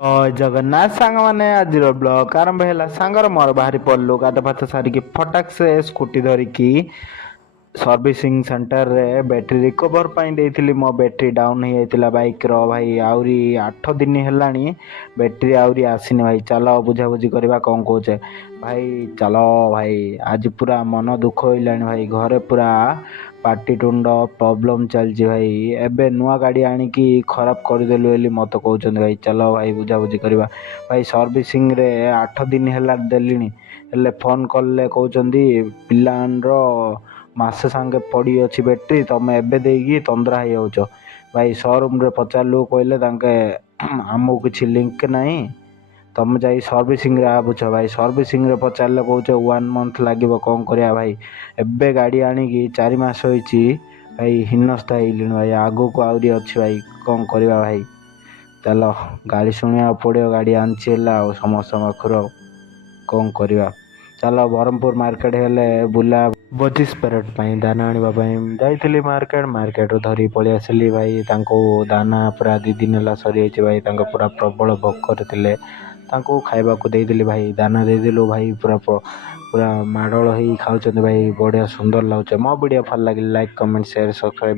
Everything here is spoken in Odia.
ଜୟ ଜଗନ୍ନାଥ ସାଙ୍ଗମାନେ ଆଜିର ବ୍ଲଗ ଆରମ୍ଭ ହେଲା। ସାଙ୍ଗର ମୋର ବାହାରି ପଡ଼ିଲୁ ଗାଧା ଫାତ ସାରିକି ଫଟାକ ସେ ସ୍କୁଟି ଧରିକି ସର୍ଭିସିଂ ସେଣ୍ଟରରେ ବ୍ୟାଟେରୀ ରିକଭର ପାଇଁ ଦେଇଥିଲି। ମୋ ବ୍ୟାଟେରୀ ଡାଉନ୍ ହେଇଯାଇଥିଲା ବାଇକ୍ର ଭାଇ। ଆହୁରି 8 ଦିନ ହେଲାଣି ବ୍ୟାଟେରୀ ଆହୁରି ଆସିନି ଭାଇ। ଚାଲ ବୁଝାବୁଝି କରିବା କ'ଣ କହୁଛେ ଭାଇ। ଚାଲ ଭାଇ, ଆଜି ପୁରା ମନ ଦୁଃଖ ହେଇଲାଣି ଭାଇ। ଘରେ ପୁରା ପାଟିତୁଣ୍ଡ ପ୍ରୋବ୍ଲେମ୍ ଚାଲିଛି ଭାଇ। ଏବେ ନୂଆ ଗାଡ଼ି ଆଣିକି ଖରାପ କରିଦେଲୁ ବୋଲି ମୋତେ କହୁଛନ୍ତି ଭାଇ। ଚାଲ ଭାଇ ବୁଝାବୁଝି କରିବା ଭାଇ। ସର୍ଭିସିଂରେ 8 ଦିନ ହେଲା ଦେଲିଣି, ହେଲେ ଫୋନ୍ କଲେ କହୁଛନ୍ତି ପିଲାମାନର ମାସେ ସାଙ୍ଗେ ପଡ଼ିଅଛି ବ୍ୟାଟେରୀ, ତୁମେ ଏବେ ଦେଇକି ତନ୍ଦ୍ରା ହେଇଯାଉଛ ଭାଇ। ସୋରୁମ୍ରେ ପଚାରିଲୁ, କହିଲେ ତାଙ୍କେ ଆମକୁ କିଛି ଲିଙ୍କ ନାହିଁ, ତୁମେ ଯାଇ ସର୍ଭିସିଂରେ ଭାବୁଛ ଭାଇ। ସର୍ଭିସିଂରେ ପଚାରିଲେ କହୁଛ 1 ମନ୍ଥ ଲାଗିବ। କ'ଣ କରିବା ଭାଇ। ଏବେ ଗାଡ଼ି ଆଣିକି 4 ମାସ ହୋଇଛି ଭାଇ। ହୀନସ୍ତା ହେଇଲିଣି ଭାଇ। ଆଗକୁ ଆହୁରି ଅଛି ଭାଇ। କ'ଣ କରିବା ଭାଇ। ଚାଲ ଗାଡ଼ି ଶୁଣିବାକୁ ପଡ଼ିବ। ଗାଡ଼ି ଆଣିଛି ହେଲା ଆଉ ସମସ୍ତଙ୍କ ପାଖରୁ ଆଉ କ'ଣ କରିବା। ଚାଲ ବ୍ରହ୍ମପୁର ମାର୍କେଟ ହେଲେ ବୁଲା ପଚିଶ ପ୍ୟାରେଟ୍ ପାଇଁ ଦାନା ଆଣିବା ପାଇଁ ଯାଇଥିଲି ମାର୍କେଟରୁ ଧରିକି ପଳେଇ ଆସିଲି ଭାଇ। ତାଙ୍କୁ ଦାନା ପୁରା 2 ଦିନ ହେଲା ସରିଯାଇଛି ଭାଇ। ତାଙ୍କ ପୁରା ପ୍ରବଳ ଭୋକରେ ଥିଲେ, ତାଙ୍କୁ ଖାଇବାକୁ ଦେଇଦେଲି ଭାଇ। ଦାନା ଦେଇଦେଲୁ ଭାଇ। ପୁରା ମାଡ଼ୋଳ ହେଇ ଖାଉଛନ୍ତି ଭାଇ। ବଢ଼ିଆ ସୁନ୍ଦର ଲାଗୁଛି। ମୋ ଭିଡ଼ିଓ ଭଲ ଲାଗିଲେ ଲାଇକ୍ କମେଣ୍ଟ ସେୟାର ସବସ୍କ୍ରାଇବ୍।